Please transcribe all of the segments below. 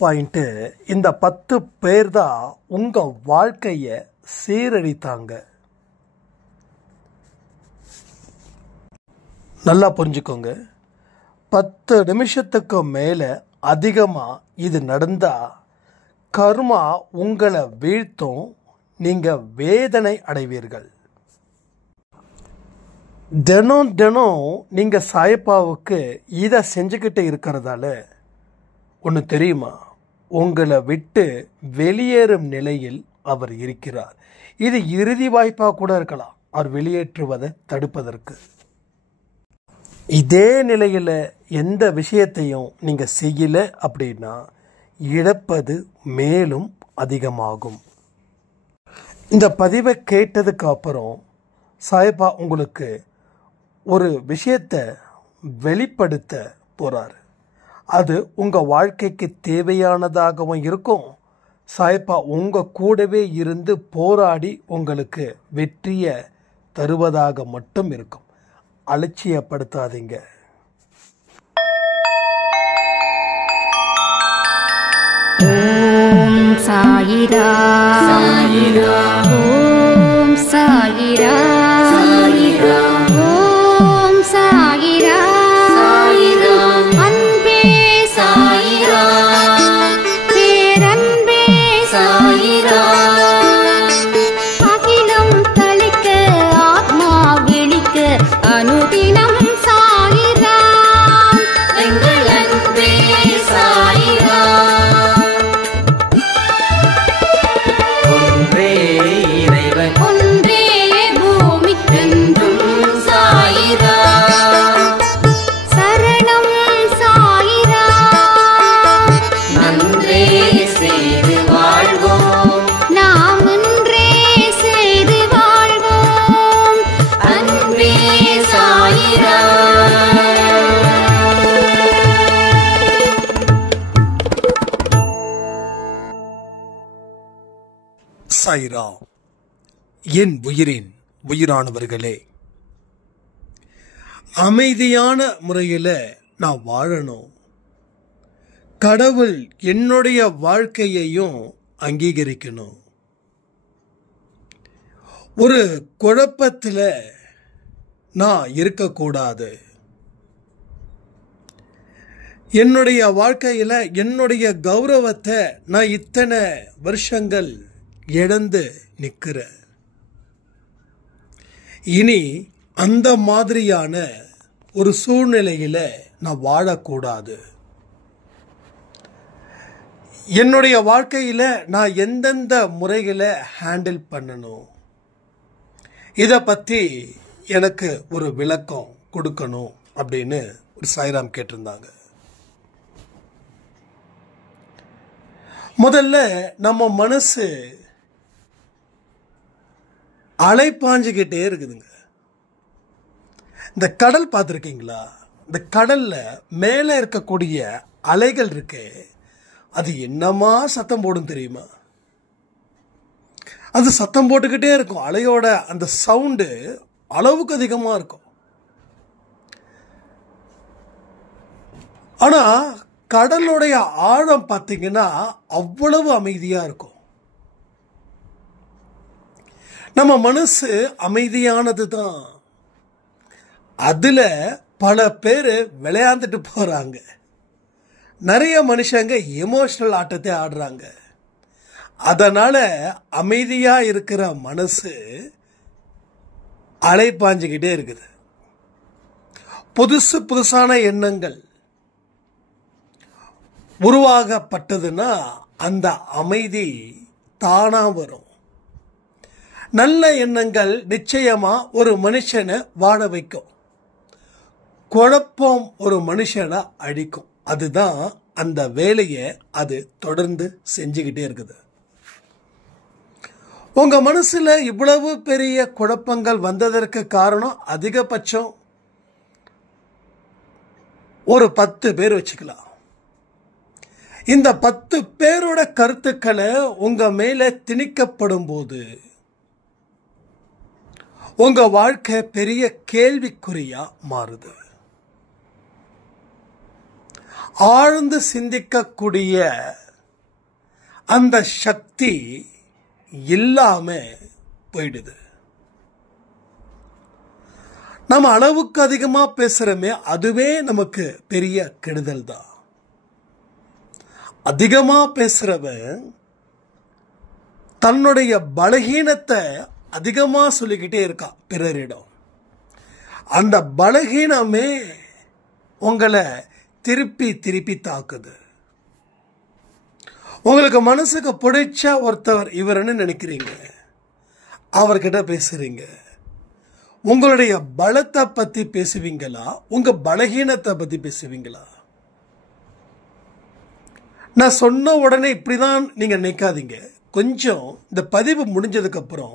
Point, இந்த 10 பேர் தான் உங்க வாழ்க்கையை சீரழித்தாங்க. நல்லா புரிஞ்சுக்கோங்க. 10 நிமிஷத்துக்கு மேலே அதிகமாக இது நடந்தால் கர்மா உங்களை வீழ்த்தும், நீங்கள் வேதனை அடைவீர்கள். தினம் நீங்கள் சாயப்பாவுக்கு இதை செஞ்சுக்கிட்டு இருக்கிறதால ஒன்று தெரியுமா, உங்களை விட்டு வெளியேறும் நிலையில் அவர் இருக்கிறார். இது இறுதி வாய்ப்பாக கூட இருக்கலாம் அவர் வெளியேற்றுவதை தடுப்பதற்கு. இதே நிலையில் எந்த விஷயத்தையும் நீங்கள் செய்யலை அப்படின்னா இழப்பது மேலும் அதிகமாகும். இந்த பதிவை கேட்டதுக்கு அப்புறம் சாயப்பா உங்களுக்கு ஒரு விஷயத்தை வெளிப்படுத்த போகிறார். அது உங்கள் வாழ்க்கைக்கு தேவையானதாகவும் இருக்கும். சாயப்பா உங்கள் கூடவே இருந்து போராடி உங்களுக்கு வெற்றியை தருவதாக மட்டும் இருக்கும். அலட்சியப்படுத்தாதீங்க. ஓம் சாயிரா சாயிரா, ஓம் சாயிரா சாயிரா, ஓம் சாயிரா சாயிரா, அன்பே சாயிரா, பேரன்பே சாயிரா, அகிலம் தளிக்க ஆத்மா விழிக்க அனுதினம் சாயிரா, எங்கள் அன்பே சாயிரா. ஒன்றே இறைவன், ஒன்றே பூமிக்கென்றும் சாயிரா, சரணம் சாயிரா, நன்றே செய்து வாழ்வோம், நாம் ஒன்றே செய்து வாழ்வோம், அன்பே சாயிரா. சாயிரா. என் உயிரின் உயிரானவர்களே, அமைதியான முறையில் நான் வாழணும். கடவுள் என்னுடைய வாழ்க்கையையும் அங்கீகரிக்கணும். ஒரு குழப்பத்தில் நான் இருக்கக்கூடாது. என்னுடைய வாழ்க்கையில் என்னுடைய கௌரவத்தை நான் இத்தனை வருஷங்கள் இழந்து நிற்கிறேன். இனி அந்த மாதிரியான ஒரு சூழ்நிலையில் நான் வாழக்கூடாது. என்னுடைய வாழ்க்கையில் நான் எந்தெந்த முறைகளை ஹேண்டில் பண்ணணும், இதை பற்றி எனக்கு ஒரு விளக்கம் கொடுக்கணும் அப்படின்னு ஒரு சாய்ராம் கேட்டிருந்தாங்க. முதல்ல நம்ம மனசு அலைப்பாஞ்சுக்கிட்டே இருக்குதுங்க. இந்த கடல் பார்த்துருக்கீங்களா? இந்த கடல்ல மேலே இருக்கக்கூடிய அலைகள் இருக்கு, அது என்னமா சத்தம் போடும் தெரியுமா? அது சத்தம் போட்டுக்கிட்டே இருக்கும். அலையோட அந்த சவுண்டு அளவுக்கு அதிகமாக இருக்கும். ஆனா கடலுடைய ஆழம் பார்த்தீங்கன்னா அவ்வளவு அமைதியா இருக்கும். நம்ம மனசு அமைதியானது தான். அதுல பல பேர் விளையாண்டுட்டு போறாங்க. நிறைய மனுஷங்க எமோஷனல் ஆட்டத்தை ஆடுறாங்க. அதனால அமைதியா இருக்கிற மனசு அலைப்பாஞ்சுக்கிட்டே இருக்குது. புதுசான எண்ணங்கள் உருவாகப்பட்டதுன்னா அந்த அமைதி தானா வரும். நல்ல எண்ணங்கள் நிச்சயமா ஒரு மனுஷனை வாழ வைக்கும். குழப்பம் ஒரு மனுஷனை அழிக்கும். அதுதான் அந்த வேலையை அது தொடர்ந்து செஞ்சுக்கிட்டே இருக்குது. உங்க மனசுல இவ்வளவு பெரிய குழப்பங்கள் வந்ததற்கு காரணம் அதிகபட்சம் ஒரு 10 பேர் வச்சுக்கலாம். இந்த 10 பேரோட கருத்துக்களை உங்க மேல திணிக்கப்படும் போது உங்க வாழ்க்கை பெரிய கேள்விக்குறியா மாறுது. ஆழ்ந்து சிந்திக்கக்கூடிய அந்த சக்தி இல்லாம போயிடுது. நம்ம அளவுக்கு அதிகமா பேசுறோமே, அதுவே நமக்கு பெரிய கெடுதல் தான். அதிகமா பேசுறவன் தன்னுடைய பலகீனத்தை அதிகமா சொல்லிக்கிட்டே இருக்கான் பிறரிடம். அந்த பலகீனமே உங்களை திருப்பி திருப்பி தாக்குது. உங்களுக்கு மனசுக்கு பிடிச்ச ஒருத்தவர் இவர்னு நினைக்கிறீங்க, அவர்கிட்ட பேசுறீங்க. உங்களுடைய பலத்தை பத்தி பேசுவீங்களா, உங்க பலகீனத்தை பத்தி பேசுவீங்களா? நான் சொன்ன உடனே இப்படிதான் நீங்க நினைக்காதீங்க. கொஞ்சம் இந்த பதிவு முடிஞ்சதுக்கு அப்புறம்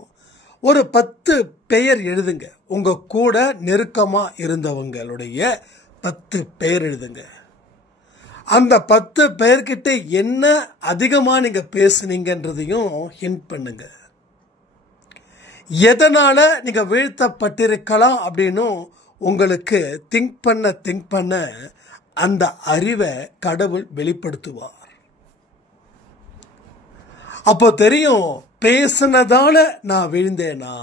ஒரு 10 பெயர் எழுதுங்க. உங்க கூட நெருக்கமா இருந்தவங்களுடைய 10 பெயர் எழுதுங்க. அந்த 10 பெயர்கிட்ட என்ன அதிகமா நீங்க பேசுனீங்கன்றதையும் ஹிண்ட் பண்ணுங்க. எதனால நீங்க வீழ்த்தப்பட்டிருக்கலாம் அப்படின்னு உங்களுக்கு திங்க் பண்ண அந்த அறிவை கடவுள் வெளிப்படுத்துவார். அப்போ தெரியும், பேசுனதால நான் விழுந்தேனா?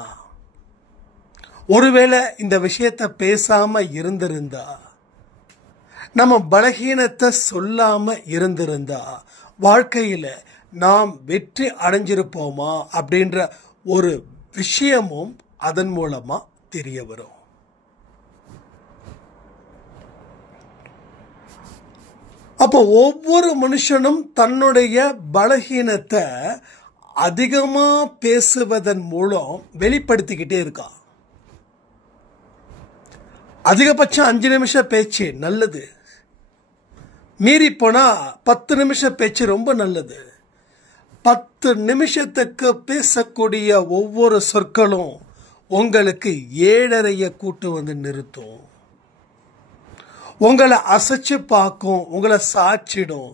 ஒருவேளை இந்த விஷயத்தை பேசாம இருந்திருந்தா, நம்ம பலகீனத்தை சொல்லாம இருந்திருந்தா, வாழ்க்கையில நாம் வெற்றி அடைஞ்சிருப்போமா அப்படின்ற ஒரு விஷயமும் அதன் மூலமா தெரிய வரும். அப்போ ஒவ்வொரு மனுஷனும் தன்னுடைய பலகீனத்தை அதிகமா பேசுவதன் மூலம் வெளிப்படுத்திக்கிட்டே இருக்கான். அதிகபட்சம் 5 நிமிஷம் பேச்சு நல்லது, மீறி போனா 10 நிமிஷம் பேச்சு ரொம்ப நல்லது. 10 நிமிஷத்துக்கு பேசக்கூடிய ஒவ்வொரு சொற்களும் உங்களுக்கு 7.5 கூட்டு வந்து நிறுத்தும். உங்களை அசைச்சு பார்க்கும், உங்களை சாச்சிடும்.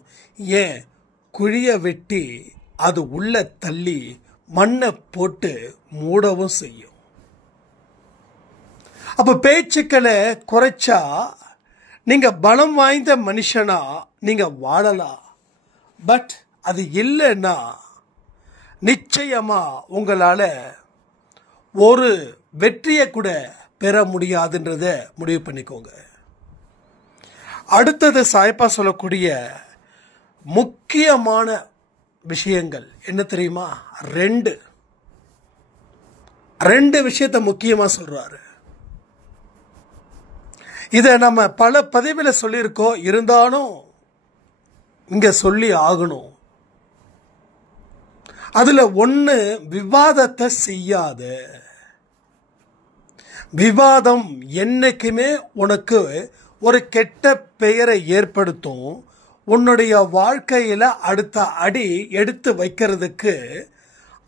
ஏன், குழிய வெட்டி அது உள்ள தள்ளி மண்ணை போட்டு மூடவும் செய்யும். அப்ப பேச்சுக்களை குறைச்சா நீங்க பலம் வாய்ந்த மனுஷனா நீங்க வாழலாம். பட் அது இல்லைன்னா நிச்சயமா உங்களால ஒரு வெற்றியை கூட பெற முடியாதுன்றத முடிவு பண்ணிக்கோங்க. அடுத்தது சாய்ப்பா சொல்லக்கூடிய முக்கியமான விஷயங்கள் என்ன தெரியுமா? 2 விஷயத்தை முக்கியமா சொல்றாரு. இத நம்ம பல பதிவில் சொல்லியிருக்கோம், இருந்தாலும் இங்க சொல்லி ஆகணும். அதுல 1, விவாதத்தை செய்யாத. விவாதம் என்னைக்குமே உனக்கு ஒரு கெட்ட பெயரை ஏற்படுத்தும். உன்னுடைய வாழ்க்கையில அடுத்த அடி எடுத்து வைக்கிறதுக்கு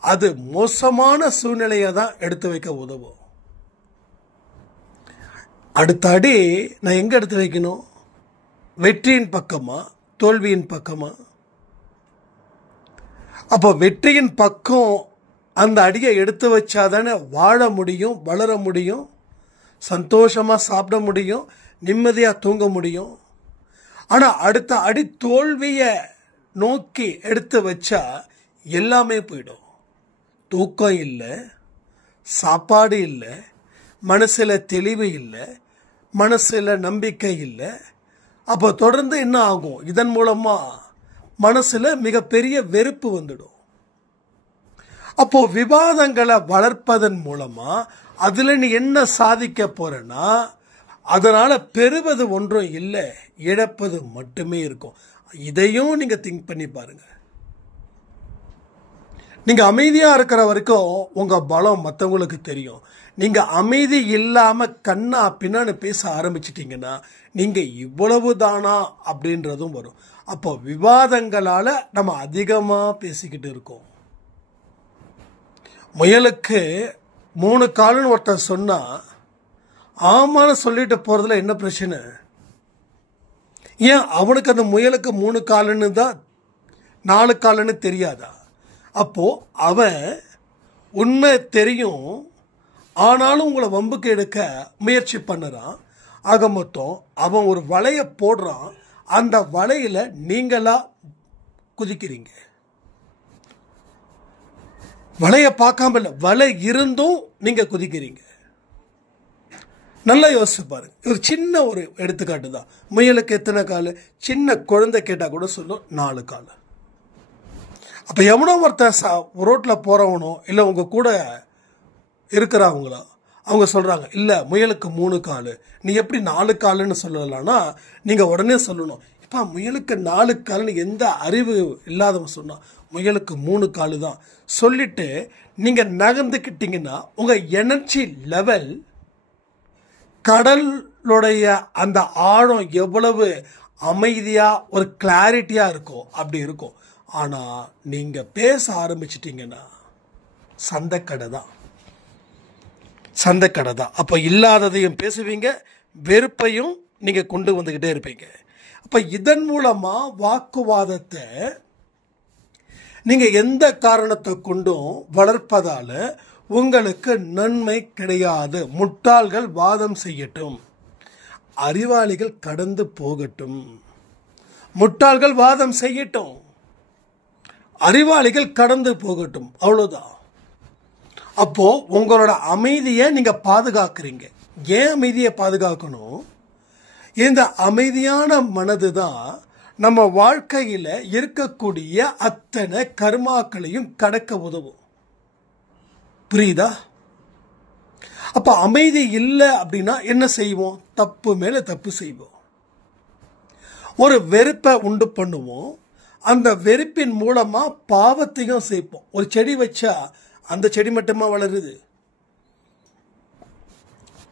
அது மோசமான சூழ்நிலையை தான் எடுத்து வைக்க உதவும். அடுத்த அடி நான் எங்க எடுத்து வைக்கணும்? வெற்றியின் பக்கமா, தோல்வியின் பக்கமா? அப்போ வெற்றியின் பக்கம் அந்த அடியை எடுத்து வச்சாதானே வாழ முடியும், வளர முடியும், சந்தோஷமா சாப்பிட முடியும், நிம்மதியா தூங்க முடியும். ஆனா அடுத்த அடி தோல்வியை நோக்கி எடுத்து வச்சா எல்லாமே போயிடும். தூக்கம் இல்லை, சாப்பாடு இல்லை, மனசுல தெளிவு இல்லை, மனசுல நம்பிக்கை இல்லை. அப்போ தொடர்ந்து என்ன ஆகும்? இதன் மூலமா மனசுல மிகப்பெரிய வெறுப்பு வந்துடும். அப்போ விவாதங்களை வளர்ப்பதன் மூலமா அதுல நீ என்ன சாதிக்க போறனா? அதனால பெறுவது ஒன்றும் இல்லை, இழப்பது மட்டுமே இருக்கும். இதையும் நீங்க திங்க் பண்ணி பாருங்க. நீங்க அமைதியா இருக்கிற வரைக்கும் உங்க பலம் மற்றவங்களுக்கு தெரியும். நீங்க அமைதி இல்லாம கண்ணா பின்னான்னு பேச ஆரம்பிச்சிட்டீங்கன்னா நீங்க இவ்வளவு தானா அப்படின்றதும் வரும். அப்போ விவாதங்களால நம்ம அதிகமா பேசிக்கிட்டு இருக்கோம். முயலுக்கு 3 காலுன்னு ஒருத்தர் சொன்னா ஆமான்னு சொல்லிட்டு போறதுல என்ன பிரச்சனை? ஏன் அவனுக்கு அந்த முயலுக்கு 3 காலுன்னு தான் 4 காலுன்னு தெரியாதா? அப்போ அவன் உண்மை தெரியும், ஆனாலும் உங்களை வம்புக்கு எடுக்க முயற்சி பண்ணுறான். ஆக மொத்தம் அவன் ஒரு வலைய போடுறான், அந்த வலையில நீங்களா குதிக்கிறீங்க. வலைய பார்க்காம இல்ல, வலை இருந்தும் நீங்க குதிக்கிறீங்க. நல்லா யோசிச்சு பாருங்க. ஒரு சின்ன ஒரு எடுத்துக்காட்டு தான். முயலுக்கு எத்தனை கால்? சின்ன குழந்தை கேட்டா கூட சொல்லும் 4 கால். அப்ப எவனோ ஒருத்தன் ரோட்ல போறவனோ இல்ல உங்க கூட இருக்கிறவங்களோ அவங்க சொல்றாங்க, இல்ல முயலுக்கு 3 கால், நீ எப்படி 4 காலுன்னு சொல்லலாம்னா நீங்க உடனே சொல்லணும், இப்ப முயலுக்கு 4 கால்னு எந்த அறிவு இல்லாதவன் சொன்னா, முயலுக்கு 3 காலு தான் சொல்லிட்டு நீங்க நகர்ந்துக்கிட்டீங்கன்னா உங்க எனர்ஜி லெவல் கடலுடைய அந்த ஆழம் எவ்வளவு அமைதியா ஒரு கிளாரிட்டியா இருக்கும் அப்படி இருக்கும். ஆனா நீங்க பேச ஆரம்பிச்சிட்டீங்கன்னா சந்தைக்கடை தான். அப்ப இல்லாததையும் பேசுவீங்க, வெறுப்பையும் நீங்க கொண்டு வந்துகிட்டே இருப்பீங்க. அப்ப இதன் மூலமா வாக்குவாதத்தை நீங்க எந்த காரணத்தை கொண்டும் வளர்ப்பதால உங்களுக்கு நன்மை கிடையாது. முட்டாள்கள் வாதம் செய்யட்டும், அறிவாளிகள் கடந்து போகட்டும். முட்டாள்கள் வாதம் செய்யட்டும், அறிவாளிகள் கடந்து போகட்டும், அவ்வளவுதான். அப்போ உங்களோட அமைதியை நீங்க பாதுகாக்கிறீங்க. ஏன் அமைதியை பாதுகாக்கணும்? இந்த அமைதியான மனது தான் நம்ம வாழ்க்கையில இருக்கக்கூடிய அத்தனை கர்மாக்களையும் கடக்க உதவும். புரியுதா? அப்ப அமைதி இல்லை அப்படின்னா என்ன செய்வோம்? தப்பு மேல தப்பு செய்வோம். ஒரு வெறுப்பை உண்டு பண்ணுவோம். அந்த வெறுப்பின் மூலமா பாவத்தையும் செய்வோம். ஒரு செடி வச்சா அந்த செடி மட்டுமா வளருது?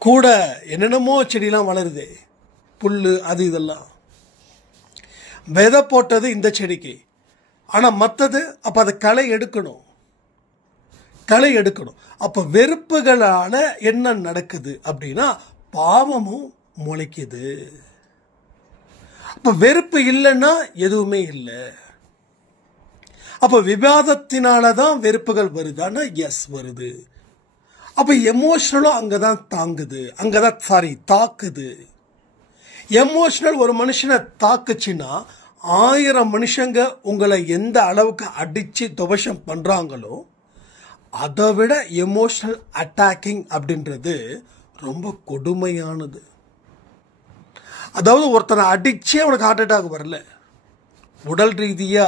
கூட என்னென்னமோ செடியெல்லாம் வளருது, புல்லு அது இதெல்லாம். விதை போட்டது இந்த செடிக்கு, ஆனா மற்றது அப்ப அதை களை எடுக்கணும். அப்ப வெறுப்புகளால என்ன நடக்குது அப்படின்னா பாவமும் முளைக்குது. அப்ப வெறுப்பு இல்லைன்னா எதுவுமே இல்லை. அப்ப விவாதத்தினாலதான் வெறுப்புகள் வருதான்னா எஸ் வருது. அப்ப எமோஷனலும் அங்கதான் தாக்குது. எமோஷனல் ஒரு மனுஷனை தாக்குச்சுன்னா 1000 மனுஷங்க உங்களை எந்த அளவுக்கு அடிச்சு துவஷம் பண்றாங்களோ அதை விட எமோஷனல் அட்டாக்கிங் அப்படின்றது ரொம்ப கொடுமையானது. அதாவது ஒருத்தனை அடிச்சே அவனுக்கு ஹார்ட் அட்டாக் வரல, உடல் ரீதியா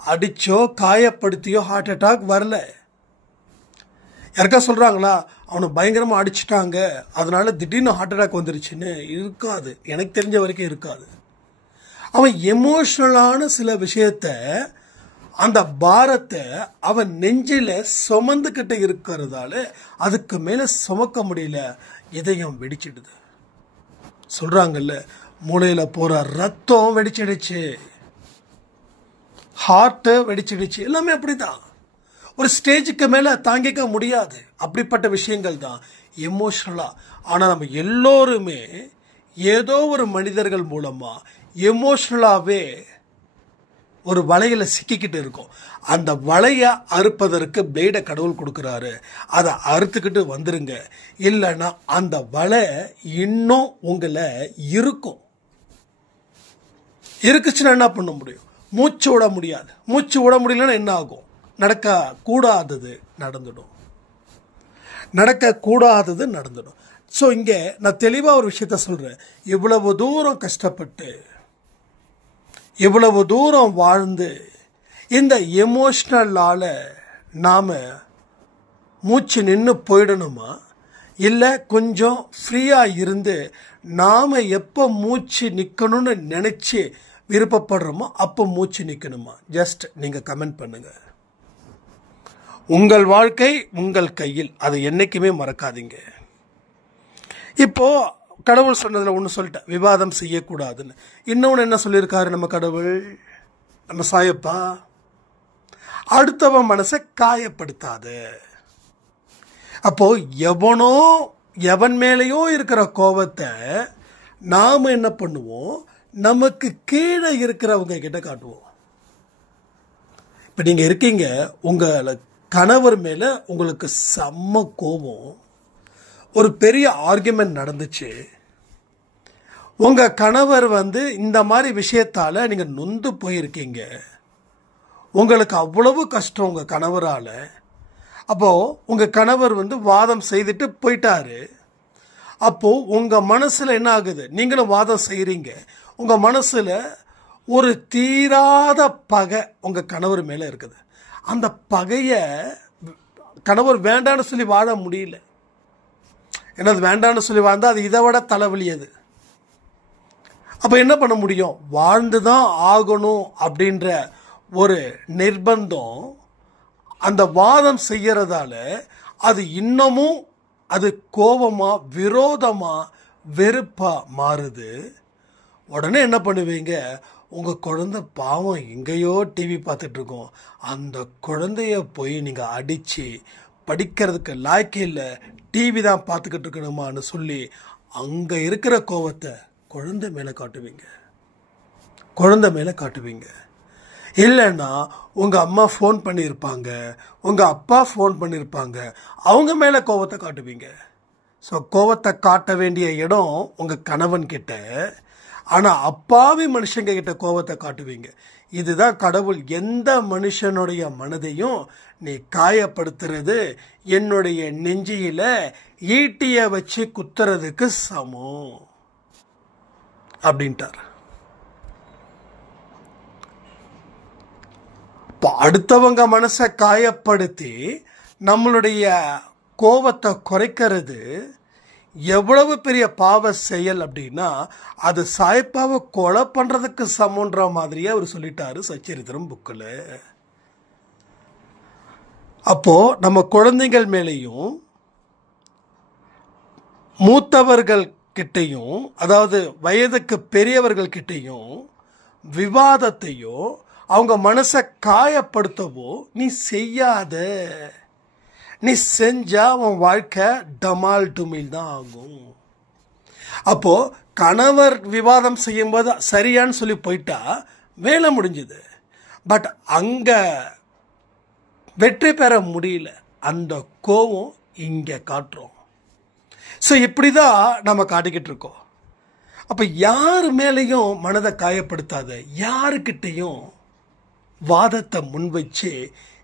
அடிச்சோ காயப்படுத்தியோ ஹார்ட் அட்டாக் வரல. யாருக்கா சொல்றாங்களா அவனை பயங்கரமா அடிச்சுட்டாங்க அதனால திடீர்னு ஹார்ட் அட்டாக் வந்துருச்சுன்னு? இருக்காது, எனக்கு தெரிஞ்ச வரைக்கும் இருக்காது. அவன் எமோஷனலான சில விஷயத்த, அந்த பாரத்தை அவன் நெஞ்சில சுமந்துக்கிட்டு இருக்கிறதால அதுக்கு மேல சுமக்க முடியல, இதயம் வெடிச்சிடுது. சொல்றாங்கல்ல, மூளையில போற ரத்தம் வெடிச்சிடுச்சு, ஹார்ட் வெடிச்சிடுச்சு, எல்லாமே அப்படிதான். ஒரு ஸ்டேஜுக்கு மேல தாங்கிக்க முடியாது. அப்படிப்பட்ட விஷயங்கள் தான் எமோஷனலா. ஆனா நம்ம எல்லோருமே ஏதோ ஒரு மனிதர்கள் மூலமா எமோஷனலாவே ஒரு வலையில சிக்கிக்கிட்டு இருக்கோம். அந்த வலைய அறுப்பதற்கு பிளேட கடவுள் கொடுக்கிறாரு, அதை அறுத்துக்கிட்டு வந்துருங்க. இல்லைன்னா அந்த வலை இன்னும் உங்களை இருக்குச்சுன்னா என்ன பண்ண முடியும்? மூச்சு விட முடியாது. மூச்சு விட முடியலன்னா என்ன ஆகும்? நடக்க கூடாதது நடந்துடும். ஸோ இங்கே நான் தெளிவாக ஒரு விஷயத்த சொல்றேன். இவ்வளவு தூரம் கஷ்டப்பட்டு, இவ்வளவு தூரம் வாழ்ந்து, இந்த எமோஷனலால நாம மூச்சு நின்று போயிடணுமா? இல்லை கொஞ்சம் ஃப்ரீயா இருந்து நாம எப்போ மூச்சு நிற்கணும்னு நினைச்சு விருப்பப்படுறோமோ அப்போ மூச்சு நிற்கணுமா? ஜஸ்ட் நீங்க கமெண்ட் பண்ணுங்க. உங்கள் வாழ்க்கை உங்கள் கையில், அதை என்னைக்குமே மறக்காதீங்க. இப்போ கடவுள் சொன்னதுல ஒன்று சொல்லிட்டேன், விவாதம் செய்யக்கூடாதுன்னு. இன்னொன்று என்ன சொல்லியிருக்காரு நம்ம கடவுள், நம்ம சாயப்பா? அடுத்தவன் மனசை காயப்படுத்தாது. அப்போ எவன் மேலேயோ இருக்கிற கோபத்தை நாம என்ன பண்ணுவோம்? நமக்கு கீழே இருக்கிறவங்க கிட்ட காட்டுவோம். இப்ப நீங்க இருக்கீங்க, உங்க கணவர் மேல உங்களுக்கு செம்ம கோபம், ஒரு பெரிய ஆர்குமெண்ட் நடந்துச்சு, உங்கள் கணவர் இந்த மாதிரி விஷயத்தால் நீங்கள் நொந்து போயிருக்கீங்க, உங்களுக்கு அவ்வளவு கஷ்டம் உங்கள் கணவரால். அப்போது உங்கள் கணவர் வாதம் செய்துட்டு போயிட்டாரு. அப்போது உங்கள் மனசில் என்ன ஆகுது, நீங்களும் வாதம் செய்கிறீங்க, உங்கள் மனசில் ஒரு தீராத பகை உங்கள் கணவர் மேலே இருக்குது. அந்த பகையை கணவர் வேண்டான்னு சொல்லி வாழ முடியல. என்னது வேண்டான்னு சொல்லி வாழ்ந்தால் அது இதை விட தலைவலி. அது அப்போ என்ன பண்ண முடியும், வாழ்ந்து தான் ஆகணும் அப்படின்ற ஒரு நிர்பந்தம் அந்த வாதம் செய்யறதால அது இன்னமும் அது கோபமாக விரோதமாக வெறுப்பாக மாறுது. உடனே என்ன பண்ணுவீங்க, உங்கள் குழந்தை பாவம் எங்கேயோ டிவி பார்த்துட்ருக்கோம், அந்த குழந்தைய போய் நீங்கள் அடித்து படிக்கிறதுக்கு லாய்க்கு இல்லை, டிவி தான் பார்த்துக்கிட்டு இருக்கணுமான்னு சொல்லி அங்கே இருக்கிற கோபத்தை குழந்தை மேலே காட்டுவீங்க, குழந்தை மேலே காட்டுவீங்க. இல்லைன்னா உங்கள் அம்மா ஃபோன் பண்ணியிருப்பாங்க, உங்கள் அப்பா ஃபோன் பண்ணியிருப்பாங்க, அவங்க மேலே கோபத்தை காட்டுவீங்க. ஸோ கோபத்தை காட்ட வேண்டிய இடம் உங்கள் கணவன்கிட்ட, ஆனால் அப்பாவி மனுஷங்க கிட்ட கோபத்தை காட்டுவீங்க. இதுதான் கடவுள் எந்த மனுஷனுடைய மனதையும் நீ காயப்படுத்துறது என்னுடைய நெஞ்சியில் ஈட்டிய வச்சு குத்துறதுக்கு சமம் அப்படின்ட்டார். இப்போ அடுத்தவங்க மனசை காயப்படுத்தி நம்மளுடைய கோபத்தை குறைக்கிறது எவ்வளவு பெரிய பாவ செயல் அப்படின்னா அது சாய்ப்பாவை கொலை பண்ணுறதுக்கு சமன்ற மாதிரியே அவர் சொல்லிட்டாரு சச்சரித்திரம் புக்கில். அப்போது நம்ம குழந்தைகள் மேலேயும் மூத்தவர்கள் கிட்டையும், அதாவது வயதுக்கு பெரியவர்கள் கிட்டையும் விவாதத்தையோ அவங்க மனசை காயப்படுத்தவோ நீ செய்யாத. நீ செஞ்சா அவன் வாழ்க்கை டமால் டுமில் தான் ஆகும். அப்போ கணவர் விவாதம் செய்யும்போது சரியான்னு சொல்லி போயிட்டா வேலை முடிஞ்சுது. பட் அங்க வெற்றி பெற முடியல, அந்த கோவம் இங்க காட்டுறோம். ஸோ இப்படிதான் நம்ம காட்டிக்கிட்டு இருக்கோம். அப்ப யார் மேலேயும் மனதை காயப்படுத்தாத, யாருக்கிட்டையும் வாதத்தை முன்வச்சு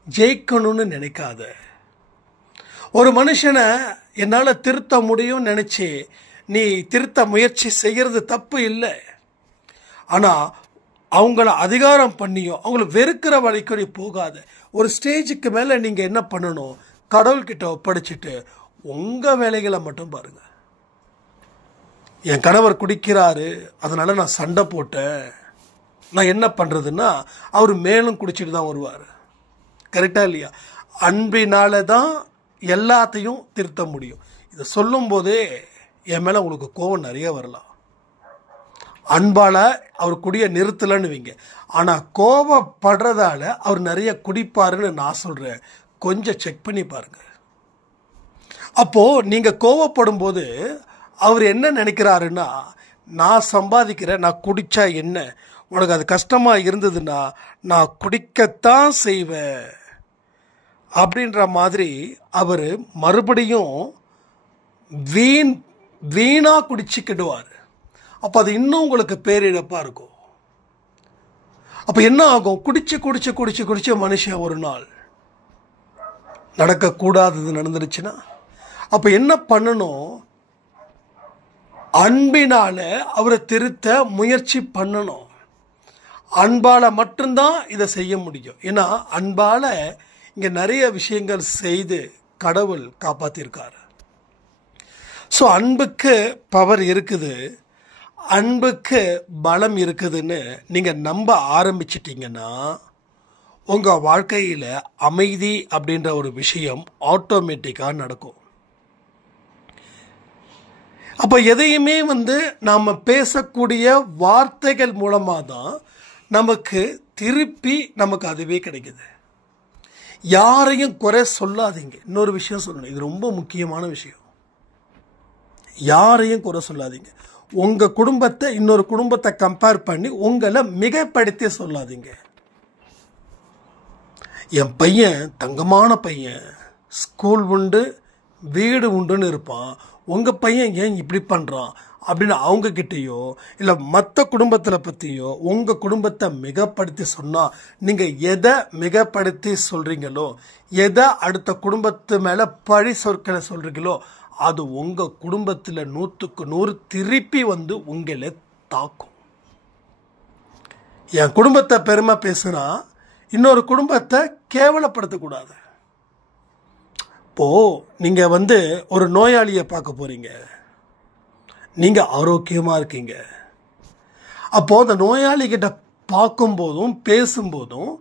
ஜெயிக்கணும்னு நினைக்காத. ஒரு மனுஷனை என்னால் திருத்த முடியும் நினச்சி நீ திருத்த முயற்சி செய்கிறது தப்பு இல்லை. ஆனால் அவங்கள அதிகாரம் பண்ணியோ அவங்கள வெறுக்கிற வரைக்கும் நீ போகாத. ஒரு ஸ்டேஜுக்கு மேலே நீங்கள் என்ன பண்ணணும், கடவுள்கிட்ட ஒப்படைச்சிட்டு உங்கள் வேலைகளை மட்டும் பாருங்கள். என் கணவர் குடிக்கிறாரு, அதனால் நான் சண்டை போட்டேன், நான் என்ன பண்ணுறதுன்னா அவர் மேலும் குடிச்சிட்டு தான் வருவார். கரெக்டாக இல்லையா? அன்பினால தான் எல்லாத்தையும் திருத்த முடியும். இதை சொல்லும் போதே என் மேலே உங்களுக்கு கோவம் நிறைய வரலாம். அன்பால் அவர் குடியை நிறுத்தலைன்னு வைங்க, ஆனால் கோபப்படுறதால அவர் நிறைய குடிப்பாருன்னு நான் சொல்கிறேன். கொஞ்சம் செக் பண்ணி பாருங்கள். அப்போது நீங்கள் கோவப்படும் போது அவர் என்ன நினைக்கிறாருன்னா, நான் சம்பாதிக்கிறேன், நான் குடித்தா என்ன, உனக்கு அது கஷ்டமாக இருந்ததுன்னா நான் குடிக்கத்தான் செய்வேன் அப்படின்ற மாதிரி அவர் மறுபடியும் வீணாக குடிச்சிக்கிடுவார். அப்போ அது இன்னும் உங்களுக்கு பேரிழப்பாக இருக்கும். அப்போ என்ன ஆகும், குடிச்சு குடிச்சு குடிச்சு குடிச்சு மனுஷன் ஒரு நாள் நடக்கக்கூடாதது நடந்துருச்சுன்னா அப்போ என்ன பண்ணணும், அன்பினால் அவரை திருத்த முயற்சி பண்ணணும். அன்பால் மட்டும்தான் இதை செய்ய முடியும். ஏன்னா அன்பால் இங்கே நிறைய விஷயங்கள் செய்து கடவுள் காப்பாற்றிருக்காரு. ஸோ அன்புக்கு பவர் இருக்குது, அன்புக்கு பலம் இருக்குதுன்னு நீங்கள் நம்ப ஆரம்பிச்சிட்டிங்கன்னா உங்கள் வாழ்க்கையில் அமைதி அப்படின்ற ஒரு விஷயம் ஆட்டோமேட்டிக்காக நடக்கும். அப்போ எதையுமே நாம் பேசக்கூடிய வார்த்தைகள் மூலமாக தான் நமக்கு திருப்பி நமக்கு அதுவே கிடைக்குது. யாரையும் குறை சொல்லாதீங்க. இன்னொரு விஷயம் சொல்லணும், இது ரொம்ப முக்கியமான விஷயம். யாரையும் குறை சொல்லாதீங்க. உங்கள் குடும்பத்தை இன்னொரு குடும்பத்தை கம்பேர் பண்ணி உங்களை மிகைப்படுத்தி சொல்லாதீங்க. என் பையன் தங்கமான பையன், ஸ்கூல் உண்டு வீடு உண்டுன்னு இருப்பான், உங்கள் பையன் ஏன் இப்படி பண்ணுறான் அப்படின்னு அவங்கக்கிட்டேயோ இல்லை மற்ற குடும்பத்தில் பற்றியோ உங்கள் குடும்பத்தை மிகப்படுத்தி சொன்னால், நீங்கள் எதை மிகப்படுத்தி சொல்கிறீங்களோ, எதை அடுத்த குடும்பத்து மேலே பழி சொற்களை சொல்கிறீங்களோ, அது உங்கள் குடும்பத்தில் 100க்கு 100 திருப்பி வந்து உங்களை தாக்கும். என் குடும்பத்தை பெருமை பேசுனா இன்னொரு குடும்பத்தை கேவலப்படுத்தக்கூடாது. இப்போது நீங்கள் வந்து ஒரு நோயாளியை பார்க்க போகிறீங்க, நீங்கள் ஆரோக்கியமாக இருக்கீங்க. அப்போது அந்த நோயாளிகிட்ட பார்க்கும்போதும் பேசும்போதும்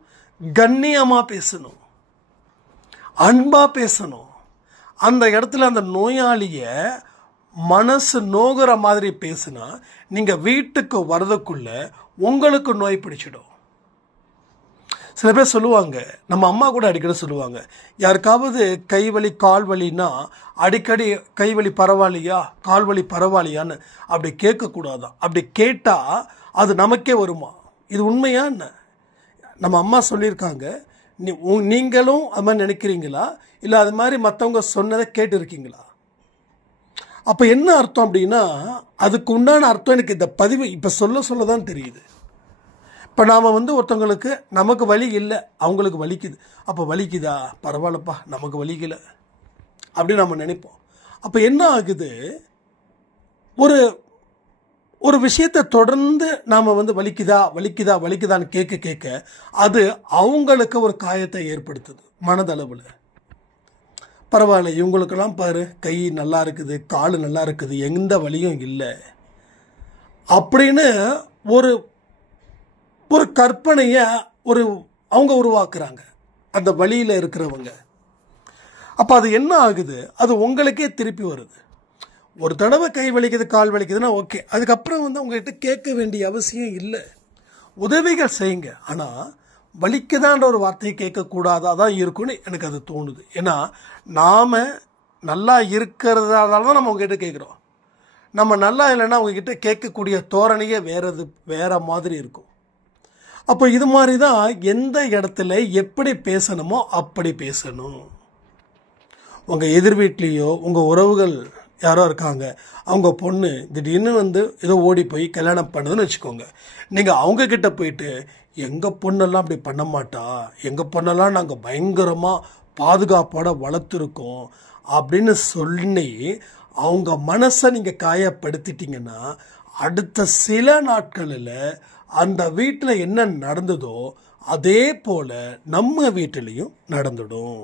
கண்ணியமாக பேசணும், அன்பாக பேசணும். அந்த இடத்துல அந்த நோயாளியை மனசு நோகிற மாதிரி பேசுனா நீங்கள் வீட்டுக்கு வர்றதுக்குள்ள உங்களுக்கு நோய் பிடிச்சிடும். சில பேர் சொல்லுவாங்க, நம்ம அம்மா கூட அடிக்கடி சொல்லுவாங்க, யாருக்காவது கைவலி கால் வலின்னா அடிக்கடி கைவலி பரவாயில்லையா கால் வலி பரவாயில்லையான்னு அப்படி கேட்கக்கூடாதான். அப்படி கேட்டால் அது நமக்கே வருமா? இது உண்மையா என்ன? நம்ம அம்மா சொல்லியிருக்காங்க. நீங்களும் அது மாதிரி நினைக்கிறீங்களா, இல்லை அது மாதிரி மற்றவங்க சொன்னதை கேட்டு இருக்கீங்களா? அப்போ என்ன அர்த்தம் அப்படின்னா, அதுக்கு உண்டான அர்த்தம் எனக்கு இந்த பதிவு இப்போ சொல்ல தான் தெரியுது. இப்போ நாம் வந்து ஒருத்தவங்களுக்கு நமக்கு வலி இல்லை, அவங்களுக்கு வலிக்குது. அப்போ வலிக்குதா, பரவாயில்லப்பா நமக்கு வலிக்கல அப்படின்னு நம்ம நினைப்போம். அப்போ என்ன ஆகுது, ஒரு விஷயத்தை தொடர்ந்து நாம் வந்து வலிக்குதான்னு கேட்க அது அவங்களுக்கு ஒரு காயத்தை ஏற்படுத்துது மனதளவில். பரவாயில்ல, இவங்களுக்கெல்லாம் பாரு கை நல்லா இருக்குது, கால் நல்லா இருக்குது, எந்த வலியும் இல்லை அப்படின்னு ஒரு கற்பனையை அவங்க உருவாக்குறாங்க அந்த வழியில் இருக்கிறவங்க. அப்போ அது என்ன ஆகுது, அது உங்களுக்கே திருப்பி வருது. ஒரு தடவை கை வலிக்குது கால் வலிக்குதுன்னா ஓகே, அதுக்கப்புறம் வந்து உங்ககிட்ட கேட்க வேண்டிய அவசியம் இல்லை, உதவிகள் செய்யுங்க. ஆனால் வலிக்குதான்ற ஒரு வார்த்தையை கேட்கக்கூடாதா தான் இருக்குன்னு எனக்கு அது தோணுது. ஏன்னா நாம் நல்லா இருக்கிறதால தான் நம்ம உங்ககிட்ட கேட்குறோம். நம்ம நல்லா இல்லைன்னா உங்ககிட்ட கேட்கக்கூடிய தோரணையே வேற மாதிரி இருக்கும். அப்போ இது மாதிரி தான் எந்த இடத்துல எப்படி பேசணுமோ அப்படி பேசணும். உங்கள் எதிர் வீட்லேயோ உங்கள் உறவுகள் யாரோ இருக்காங்க, அவங்க பொண்ணு திடீர்னு வந்து ஏதோ ஓடி போய் கல்யாணம் பண்ணுதுன்னு வச்சுக்கோங்க. நீங்கள் அவங்கக்கிட்ட போயிட்டு எங்கள் பொண்ணெல்லாம் அப்படி பண்ண மாட்டா, எங்கள் பொண்ணெல்லாம் நாங்கள் பயங்கரமாக பாதுகாப்போட வளர்த்துருக்கோம் அப்படின்னு சொல்லி அவங்க மனசை நீங்கள் காயப்படுத்திட்டீங்கன்னா அடுத்த சில நாட்களில் அந்த வீட்டில் என்ன நடந்ததோ அதே போல் நம்ம வீட்டிலையும் நடந்துடும்.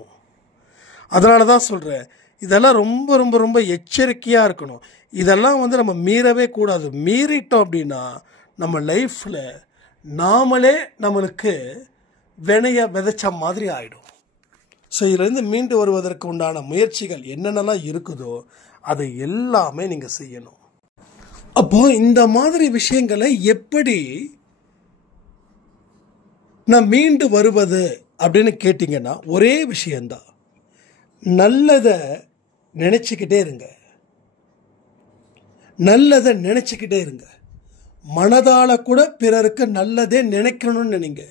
அதனால தான் சொல்கிறேன், இதெல்லாம் ரொம்ப ரொம்ப ரொம்ப எச்சரிக்கையாக இருக்கணும். இதெல்லாம் வந்து நம்ம மீறவே கூடாது. மீறிட்டோம் அப்படின்னா நம்ம லைஃப்பில் நாமளே நம்மளுக்கு விதைச்ச மாதிரி ஆகிடும். ஸோ இதிலேருந்து மீண்டு வருவதற்கு உண்டான முயற்சிகள் என்னென்னலாம் இருக்குதோ அதை எல்லாமே நீங்கள் செய்யணும். அப்போது இந்த மாதிரி விஷயங்களை எப்படி நான் மீண்டு வருவது அப்படின்னு கேட்டிங்கன்னா ஒரே விஷயந்தான், நல்லதை நினச்சிக்கிட்டே இருங்க, நல்லதை நினச்சிக்கிட்டே இருங்க. மனதால் கூட பிறருக்கு நல்லதே நினைக்கணும்னு நினைங்க.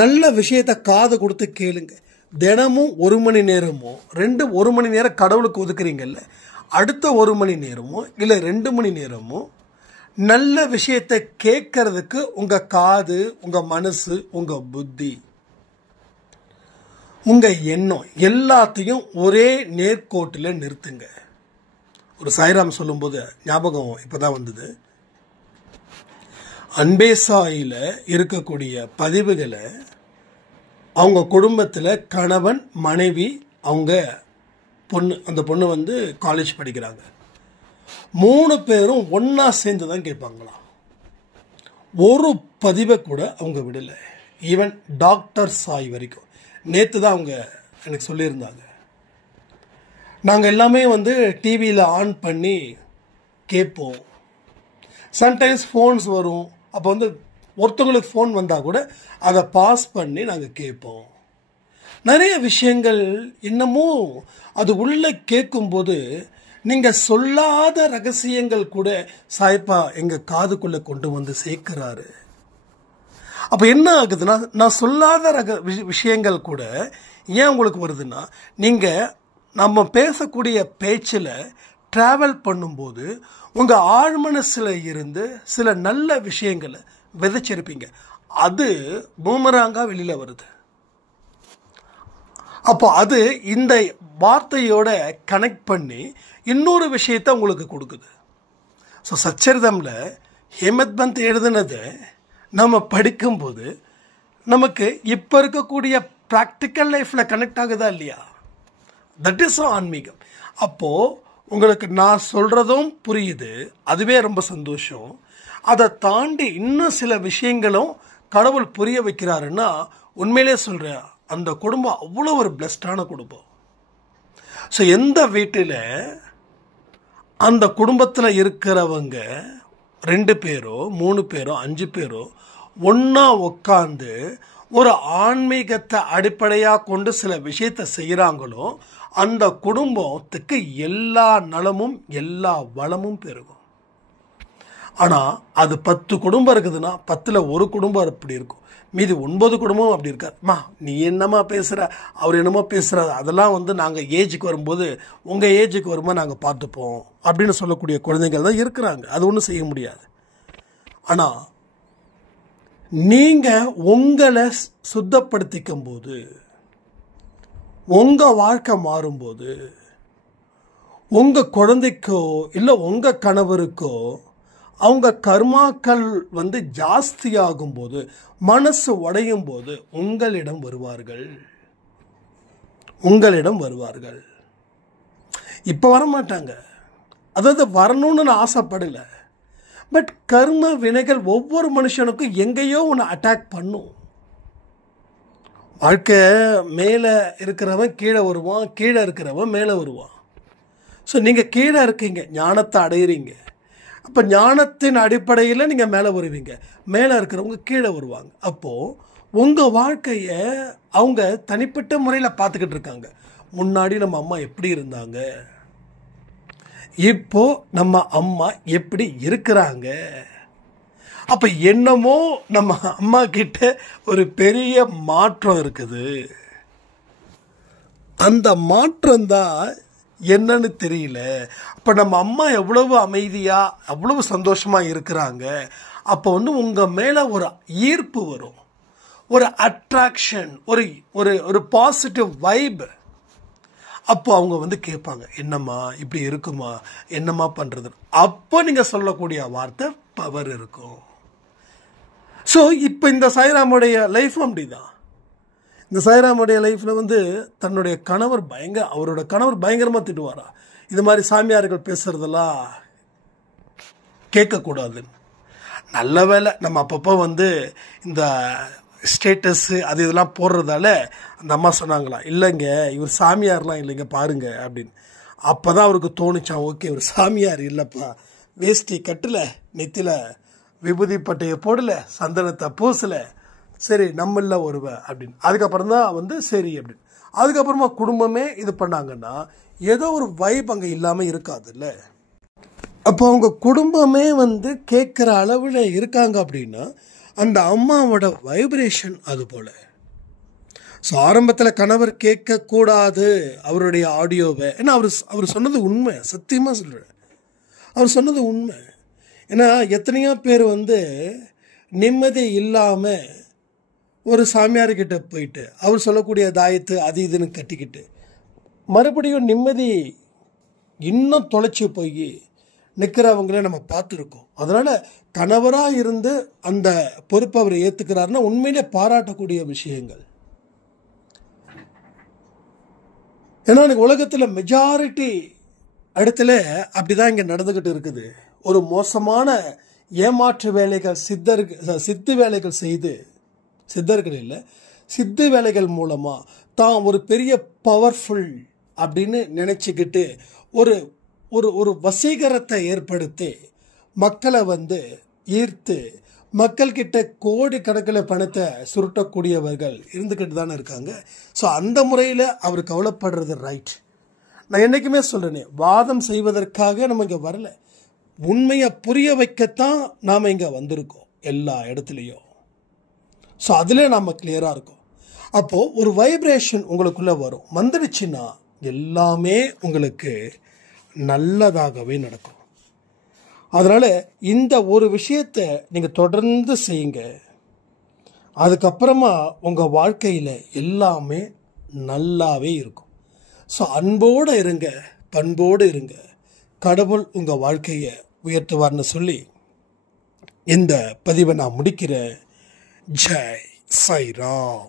நல்ல விஷயத்தை காது கொடுத்து கேளுங்க. தினமும் 1 மணி நேரமோ 1 மணி நேரம் கடவுளுக்கு ஒதுக்குறீங்கல்ல, அடுத்த 1 மணி நேரமோ இல்லை 2 மணி நேரமோ நல்ல விஷயத்தை கேட்கறதுக்கு உங்கள் காது, உங்கள் மனசு, உங்கள் புத்தி, உங்கள் எண்ணம் எல்லாத்தையும் ஒரே நேர்கோட்டில் நிறுத்துங்க. ஒரு சாய்ராம் சொல்லும்போது ஞாபகம் இப்போ தான் வந்தது. அன்பே சாயில் இருக்கக்கூடிய பதிவுகளை அவங்க குடும்பத்தில் கணவன் மனைவி அவங்க பொண்ணு, அந்த பொண்ணு வந்து காலேஜ் படிக்கிறாங்க, 3 பேரும் ஒன்றா சேர்ந்து தான் கேட்பாங்களாம். ஒரு பதிவை கூட அவங்க விடலை. ஈவன் டாக்டர் சாய் வரைக்கும் நேற்று தான் அவங்க எனக்கு சொல்லியிருந்தாங்க. நாங்கள் எல்லாமே வந்து டிவியில் ஆன் பண்ணி கேட்போம். சம்டைம்ஸ் ஃபோன்ஸ் வரும், அப்போ வந்து ஒருத்தவங்களுக்கு ஃபோன் வந்தால் கூட அதை பாஸ் பண்ணி நாங்கள் கேட்போம். நிறைய விஷயங்கள் இன்னமும் அது உள்ளே கேட்கும்போது நீங்கள் சொல்லாத ரகசியங்கள் கூட சாய்ப்பா எங்கள் காதுக்குள்ளே கொண்டு வந்து சேர்க்கிறாரு. அப்போ என்ன ஆகுதுன்னா, நான் சொல்லாத விஷயங்கள் கூட ஏன் உங்களுக்கு வருதுன்னா, நீங்கள் நம்ம பேசக்கூடிய பேச்சில் ட்ராவல் பண்ணும்போது உங்கள் ஆழ்மனசில் இருந்து சில நல்ல விஷயங்களை விதைச்சிருப்பீங்க. அது பூமராங்காக வெளியில் வருது. அப்போ அது இந்த வார்த்தையோட கனெக்ட் பண்ணி இன்னொரு விஷயத்தை உங்களுக்கு கொடுக்குது. ஸோ சச்சரிதமில் ஹேமத் பந்த் எழுதுனதை நம்ம படிக்கும்போது நமக்கு இப்போ இருக்கக்கூடிய ப்ராக்டிக்கல் லைஃப்பில் கனெக்ட் ஆகுதா இல்லையா? தட் இஸ் ஆன்மீகம். அப்போது உங்களுக்கு நான் சொல்கிறதும் புரியுது, அதுவே ரொம்ப சந்தோஷம். அதை தாண்டி இன்னும் சில விஷயங்களும் கடவுள் புரிய வைக்கிறாருன்னா உண்மையிலே சொல்கிறேன், அந்த குடும்பம் அவ்வளோ ஒரு பிளஸ்டான குடும்பம். ஸோ எந்த வீட்டில் அந்த குடும்பத்தில் இருக்கிறவங்க 2 பேரோ 3 பேரோ 5 பேரோ ஒன்றா உட்காந்து ஒரு ஆன்மீகத்தை அடிப்படையாக கொண்டு சில விஷயத்தை செய்கிறாங்களோ அந்த குடும்பத்துக்கு எல்லா நலமும் எல்லா வளமும் பெருகும். ஆனால் அது 10 குடும்பம் இருக்குதுன்னா 10ல் 1 குடும்பம் அப்படி இருக்கும், மீதி 9 குடும்பம் அப்படி இருக்காதுமா. நீ என்னம்மா பேசுகிற, அவர் என்னமோ பேசுகிற, அதெல்லாம் நாங்கள் ஏஜுக்கு வரும்போது உங்கள் ஏஜுக்கு வரும்போது நாங்கள் பார்த்துப்போம் அப்படின்னு சொல்லக்கூடிய குழந்தைகள் தான் இருக்கிறாங்க. அது ஒன்றும் செய்ய முடியாது. ஆனால் நீங்கள் உங்களை சுத்தப்படுத்திக்கும் போது, உங்கள் வாழ்க்கை மாறும்போது, உங்கள் குழந்தைக்கோ இல்லை உங்கள் கணவருக்கோ அவங்க கர்மாக்கள் ஜாஸ்தியாகும் போது, மனசு உடையும் போது உங்களிடம் வருவார்கள். இப்போ வரமாட்டாங்க, அதாவது வரணும்னு நான் ஆசைப்படலை. பட் கர்ம வினைகள் ஒவ்வொரு மனுஷனுக்கும் எங்கேயோ ஒன்று அட்டாக் பண்ணும். வாழ்க்கை மேலே இருக்கிறவன் கீழே வருவான், கீழே இருக்கிறவன் மேலே வருவான். ஸோ நீங்கள் கீழே இருக்கீங்க, ஞானத்தை அடையிறீங்க. அப்போ ஞானத்தின் அடிப்படையில் நீங்கள் மேலே வருவீங்க, மேலே இருக்கிறவங்க கீழே வருவாங்க. அப்போது உங்கள் வாழ்க்கையை அவங்க தனிப்பட்ட முறையில் பார்த்துக்கிட்டு இருக்காங்க. முன்னாடி நம்ம அம்மா எப்படி இருந்தாங்க, இப்போ நம்ம அம்மா எப்படி இருக்கிறாங்க. அப்போ என்னமோ நம்ம அம்மா கிட்ட ஒரு பெரிய மாற்றம் இருக்குது. அந்த மாற்றம் தான் என்னன்னு தெரியல. அப்போ நம்ம அம்மா எவ்வளவு அமைதியாக அவ்வளவு சந்தோஷமாக இருக்கிறாங்க. அப்போ உங்கள் மேலே ஒரு ஈர்ப்பு வரும், ஒரு அட்ராக்ஷன், ஒரு பாசிட்டிவ் வைப். அப்போ அவங்க கேட்பாங்க, என்னம்மா இப்படி இருக்குமா, என்னம்மா பண்ணுறது. அப்போ நீங்கள் சொல்லக்கூடிய வார்த்தை பவர் இருக்கும். ஸோ இப்போ இந்த சாய்ராமுடைய லைஃப்பும் அப்படி தான். இந்த சாய்ராமுடைய லைஃப்பில் தன்னுடைய கணவர் அவரோட கணவர் பயங்கரமாக திட்டுவாரா, இது மாதிரி சாமியார்கள் பேசுகிறதெல்லாம் கேட்கக்கூடாதுன்னு. நல்ல வேலை நம்ம அப்பப்போ இந்த ஸ்டேட்டஸ்ஸு அது இதெல்லாம் போடுறதால அந்த அம்மா சொன்னாங்களாம், இல்லைங்க இவர் சாமியார்லாம் இல்லைங்க பாருங்க அப்படின்னு. அப்போ தான் அவருக்கு தோணுச்சான், ஓகே இவர் சாமியார் இல்லைப்பா, வேஷ்டி கட்டல, நெத்தியில் விபூதி பட்டையை போடல, சந்தனத்தை பூசலை, சரி நம்மள ஒருவன் அப்படின்னு. அதுக்கப்புறம் தான் சரி அப்படின்னு. அதுக்கப்புறமா குடும்பமே இது பண்ணாங்கன்னா ஏதோ ஒரு வைப் அங்கே இல்லாமல் இருக்காதுல்ல. அப்போ அவங்க குடும்பமே கேட்குற அளவில் இருக்காங்க அப்படின்னா அந்த அம்மாவோட வைப்ரேஷன் அது போல். ஸோ ஆரம்பத்தில் கணவர் கேட்கக்கூடாது அவருடைய ஆடியோவை. ஏன்னா அவர் சொன்னது உண்மை, சத்தியமாக சொல்கிறேன், அவர் சொன்னது உண்மை. ஏன்னா எத்தனையோ பேர் நிம்மதி இல்லாமல் ஒரு சாமியார்கிட்ட போயிட்டு அவர் சொல்லக்கூடிய தாயத்து அது இதுன்னு கட்டிக்கிட்டு மறுபடியும் நிம்மதி இன்னும் தொலைச்சி போய் நிற்கிறவங்கள நம்ம பார்த்துருக்கோம். அதனால் கணவராக இருந்து அந்த பொறுப்பை அவர் ஏற்றுக்கிறாருன்னா உண்மையிலே பாராட்டக்கூடிய விஷயங்கள். ஏன்னா எனக்கு உலகத்தில் மெஜாரிட்டி இடத்துல அப்படி தான் இங்கே நடந்துக்கிட்டு இருக்குது. ஒரு மோசமான ஏமாற்று வேலைகள் சித்து வேலைகள் செய்து, சித்தர்கள் இல்லை சித்து வேலைகள் மூலமாக தான் ஒரு பெரிய பவர்ஃபுல் அப்படின்னு நினச்சிக்கிட்டு ஒரு ஒரு ஒரு வசீகரத்தை ஏற்படுத்தி மக்களை ஈர்த்து மக்கள்கிட்ட கோடி கணக்கில் பணத்தை சுருட்டக்கூடியவர்கள் இருந்துக்கிட்டு தானே இருக்காங்க. ஸோ அந்த முறையில் அவர் கவலைப்படுறது ரைட். நான் என்றைக்குமே சொல்கிறேனே, வாதம் செய்வதற்காக நம்ம இங்கே வரல, உண்மையை புரிய வைக்கத்தான் நாம் இங்கே வந்திருக்கோம் எல்லா இடத்துலையும். ஸோ அதில் நாம் கிளியராக இருக்கோம். அப்போது ஒரு வைப்ரேஷன் உங்களுக்குள்ளே வந்துடுச்சுன்னா எல்லாமே உங்களுக்கு நல்லதாகவே நடக்கும். அதனால் இந்த ஒரு விஷயத்தை நீங்கள் தொடர்ந்து செய்யுங்க. அதுக்கப்புறமா உங்கள் வாழ்க்கையில் எல்லாமே நல்லாவே இருக்கும். ஸோ அன்போடு இருங்க, பண்போடு இருங்க. கடவுள் உங்கள் வாழ்க்கையை உயர்த்துவார்னு சொல்லி இந்த பதிவை நான் முடிக்கிறேன். ஜெய் சாய்ராம்.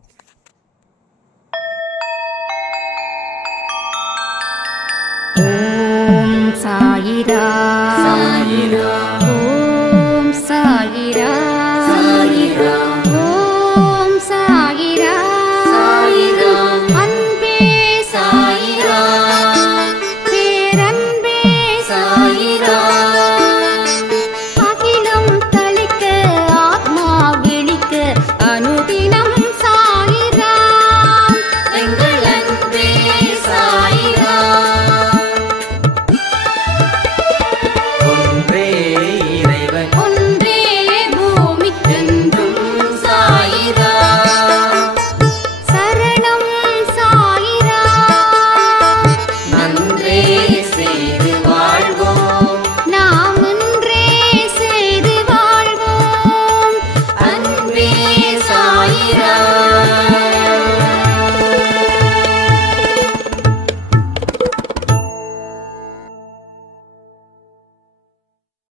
ஓம் சாயிரா. சாயிரா.